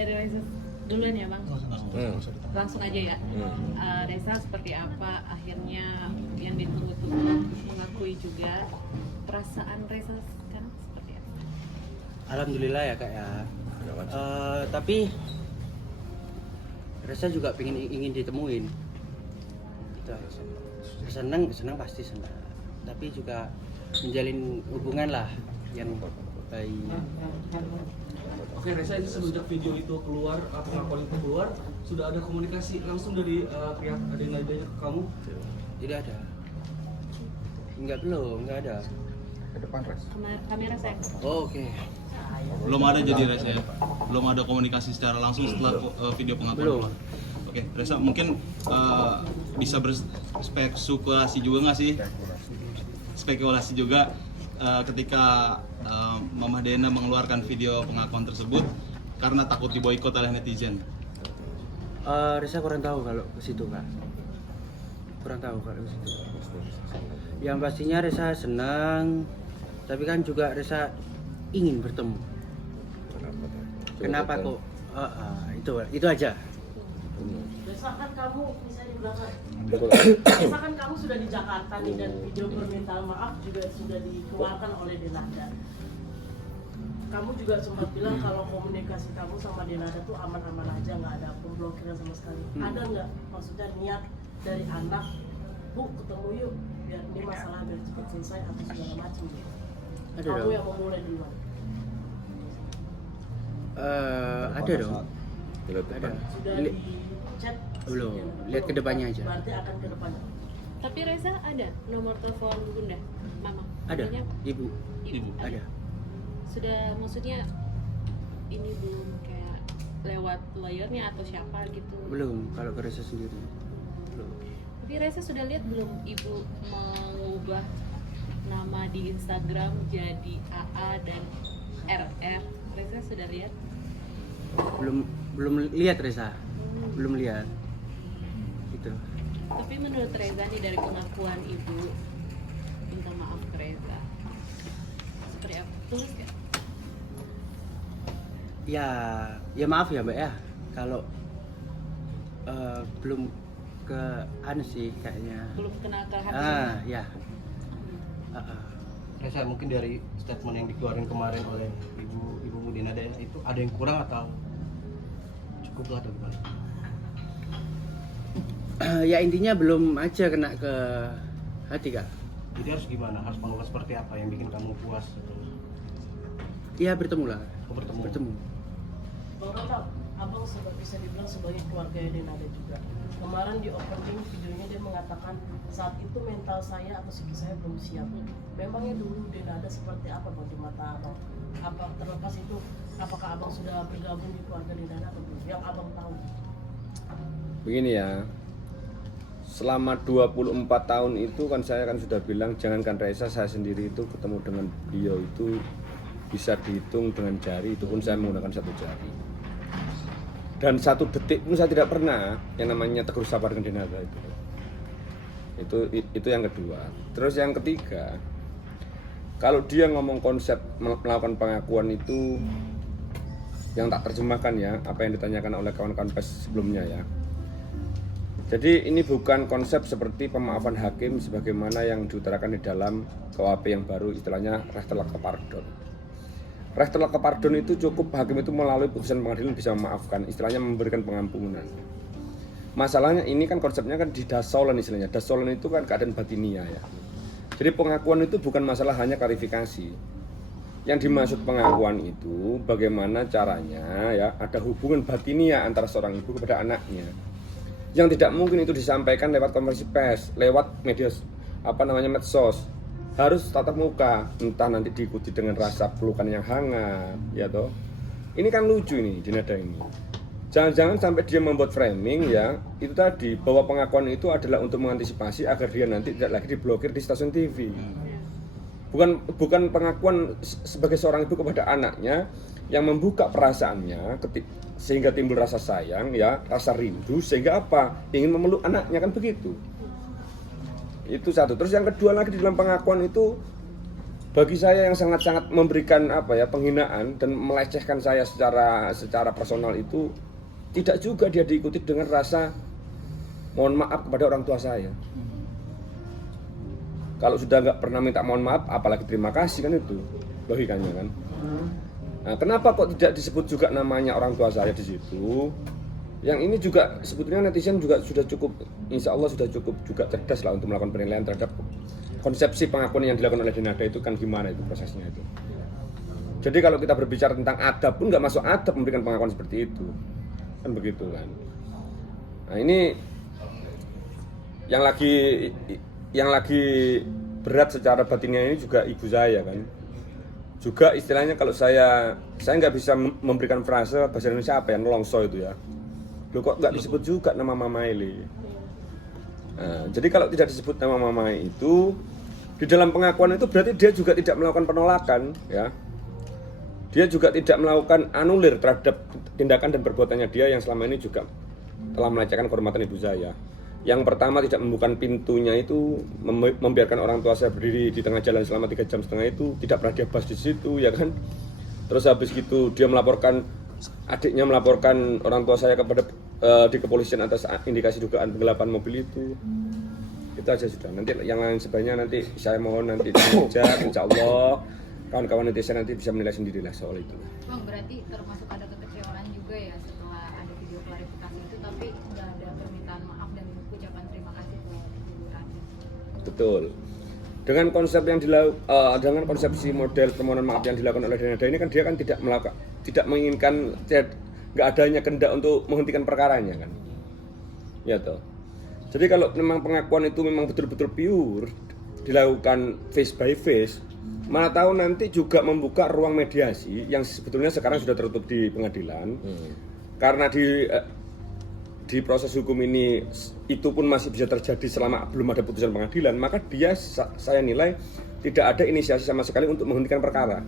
dari Reza duluan ya Bang. Langsung aja ya. Reza seperti apa akhirnya yang ditunggu-tunggu mengakui juga, perasaan Reza sekarang seperti apa? Alhamdulillah ya Kak ya. Tapi Reza juga ingin ditemuin. Gitu. Senang pasti senang. Tapi juga menjalin hubungan lah yang baik. Oke Reza, ini semenjak video itu keluar, pengakuan itu keluar, sudah ada komunikasi langsung dari pihak Denada ke kamu? Tidak ada. Enggak ada. Ke depan Res. Kamera saya. Oh, oke. Belum ada jadi Reza ya? Belum ada komunikasi secara langsung setelah video pengakuan Belum. keluar? Oke, Reza mungkin bisa berspekulasi juga nggak sih? Spekulasi juga ketika Mama Dena mengeluarkan video pengakuan tersebut karena takut diboikot oleh netizen. Reza kurang tahu kalau ke situ Kak. Yang pastinya Reza senang, tapi kan juga Reza ingin bertemu. Kenapa kok? Itu aja. Misalkan kamu misalnya di belakang, misalkan kamu sudah di Jakarta nih dan video permintaan maaf juga sudah dikeluarkan oleh Denada. Kamu juga sempat bilang kalau komunikasi kamu sama Denada tuh aman-aman aja, nggak ada pemblokiran sama sekali. Ada nggak maksudnya niat dari anak, Bu ketemu yuk biar ini masalah biar cepat selesai atau segala macam gitu? Ada Kamu dong. yang memulai duluan. Ada dong. Ada. Sudah Li- di chat? Belum. Lihat ke depannya aja. Berarti akan ke depannya. Tapi Reza ada nomor telepon Bunda, Mama? Ada. Bundanya? Ibu. Ibu. Ada. Sudah, maksudnya ini belum kayak lewat lawyernya atau siapa gitu? Belum. Kalau ke Reza sendiri. Belum. Tapi Reza sudah lihat belum Ibu mengubah nama di Instagram jadi AA dan RR? Reza sudah lihat? Belum lihat Reza. Belum lihat. Gitu. Tapi menurut Reza nih dari pengakuan Ibu minta maaf ke Reza, seperti apa? Tulus nggak? Ya maaf ya Mbak ya. Kalau belum ke anu sih kayaknya. Belum kena ke hati? Ya. Reza, mungkin dari statement yang dikeluarkan kemarin oleh ibu Denada itu ada yang kurang atau cukup lah atau gimana? Ya intinya belum aja kena ke hati Kak. Jadi harus gimana? Harus mengulas seperti apa yang bikin kamu puas? Atau Ya bertemu lah. bertemu? Bang Rata, abang bisa dibilang sebagai keluarga Denada juga. Kemarin di opening videonya dia mengatakan saat itu mental saya atau psikis saya belum siap. Memangnya dulu Denada seperti apa bang di mata abang? Apa terlepas itu, apakah abang sudah bergabung di keluarga Denada atau belum? Yang abang tahu. Begini ya. Selama 24 tahun itu kan saya kan sudah bilang jangankan Reza, saya sendiri itu ketemu dengan beliau itu bisa dihitung dengan jari, itu pun saya menggunakan satu jari. Dan satu detik pun saya tidak pernah yang namanya tegur sapa dengan Denada itu yang kedua. Terus yang ketiga, kalau dia ngomong konsep melakukan pengakuan itu yang tak terjemahkan ya, apa yang ditanyakan oleh kawan-kawan pers sebelumnya ya. Jadi ini bukan konsep seperti pemaafan hakim sebagaimana yang diutarakan di dalam KUHP yang baru, istilahnya rechtelijk pardon. Rechtelijk pardon itu cukup hakim itu melalui putusan pengadilan bisa memaafkan, istilahnya memberikan pengampunan. Masalahnya ini kan konsepnya kan di dasolen istilahnya. Dasolen itu kan keadaan batinia ya. Jadi pengakuan itu bukan masalah hanya klarifikasi. Yang dimaksud pengakuan itu bagaimana caranya ya ada hubungan batinia antara seorang ibu kepada anaknya. Yang tidak mungkin itu disampaikan lewat konferensi pers, lewat media medsos. Harus tatap muka, entah nanti diikuti dengan rasa pelukan yang hangat, ya toh. Ini kan lucu ini Denada ini. Jangan-jangan sampai dia membuat framing ya, itu tadi bahwa pengakuan itu adalah untuk mengantisipasi agar dia nanti tidak lagi diblokir di stasiun TV. Bukan pengakuan sebagai seorang ibu kepada anaknya yang membuka perasaannya sehingga timbul rasa sayang ya, rasa rindu sehingga apa? Ingin memeluk anaknya kan begitu. Itu satu. Terus yang kedua lagi di dalam pengakuan itu bagi saya yang sangat-sangat memberikan penghinaan dan melecehkan saya secara personal itu tidak juga dia diikuti dengan rasa mohon maaf kepada orang tua saya. Kalau sudah nggak pernah minta mohon maaf, apalagi terima kasih, kan itu logikanya kan. Nah, kenapa kok tidak disebut juga namanya orang tua saya di situ? Yang ini juga sebetulnya netizen juga sudah cukup, insya Allah sudah cukup juga cerdas lah untuk melakukan penilaian terhadap konsepsi pengakuan yang dilakukan oleh Denada itu kan gimana itu prosesnya itu. Jadi kalau kita berbicara tentang adab pun nggak masuk adab memberikan pengakuan seperti itu, kan begitu kan. Nah ini yang lagi berat secara batinnya ini juga ibu saya kan. Juga istilahnya kalau saya nggak bisa memberikan frase bahasa Indonesia apa ya, nelongso itu ya. Loh kok nggak disebut juga nama Mama Eli. Nah, jadi kalau tidak disebut nama Mama itu di dalam pengakuan itu berarti dia juga tidak melakukan penolakan ya. Dia juga tidak melakukan anulir terhadap tindakan dan perbuatannya dia yang selama ini juga telah melecehkan kehormatan ibu saya. Yang pertama tidak membuka pintunya itu, membiarkan orang tua saya berdiri di tengah jalan selama 3,5 jam itu, tidak pernah dia bahas di situ ya kan. Terus habis gitu dia adiknya melaporkan orang tua saya kepada di kepolisian atas indikasi dugaan penggelapan mobil itu. Itu aja sudah. Nanti yang lain sebenarnya nanti saya mohon nanti diajar, insya Allah kawan-kawan netizen nanti bisa menilai sendiri lah soal itu. Bang, berarti termasuk ada kekecewaan juga ya setelah ada video klarifikasi itu, tapi nggak ada permintaan maaf dan ucapan terima kasih ke Ibu Radit. Betul. Dengan konsep yang dengan konsepsi model permohonan maaf yang dilakukan oleh Denada ini kan dia kan tidak menginginkan nggak adanya kehendak untuk menghentikan perkaranya kan. Ya toh. Jadi kalau memang pengakuan itu memang betul-betul pure dilakukan face by face, mana tahu nanti juga membuka ruang mediasi yang sebetulnya sekarang sudah tertutup di pengadilan. Karena di proses hukum ini itu pun masih bisa terjadi selama belum ada putusan pengadilan, maka saya nilai tidak ada inisiasi sama sekali untuk menghentikan perkara.